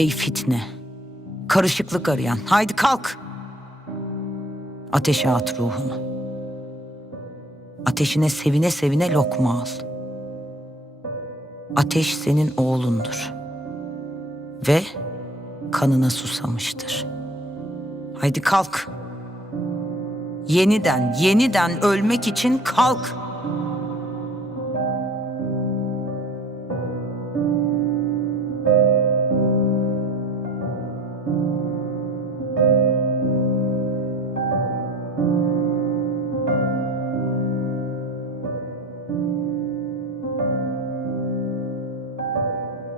Ey fitne. Karışıklık arayan. Haydi kalk. Ateşe at ruhunu. Ateşine sevine sevine lokma al. Ateş senin oğlundur. Ve kanına susamıştır. Haydi kalk. Yeniden, yeniden ölmek için kalk.